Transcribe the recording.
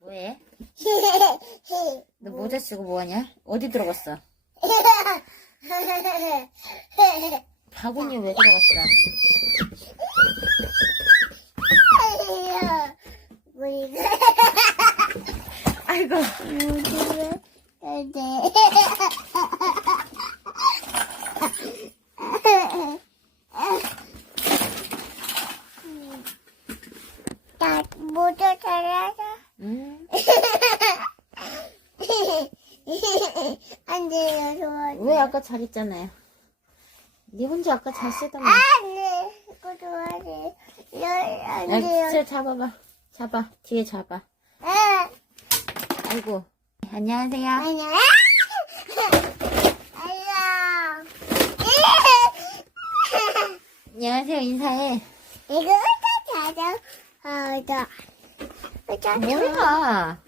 뭐해? 너 모자 쓰고 뭐하냐? 어디 들어갔어? 바구니 왜 들어갔어? 아이고. 모두 잘하자. 안 돼요, 좋아. 왜 아까 잘했잖아요. 네 혼자 아까 잘 쓰더만. 안 돼. 이거 좋아해. 안 야, 돼요. 쟤 잡아봐. 잡아. 뒤에 잡아. 아, 아이고. 안녕하세요. 아니야. 아야. 안녕하세요. 인사해. 이거 다 찾아. 아, 나. 자, 뭐야?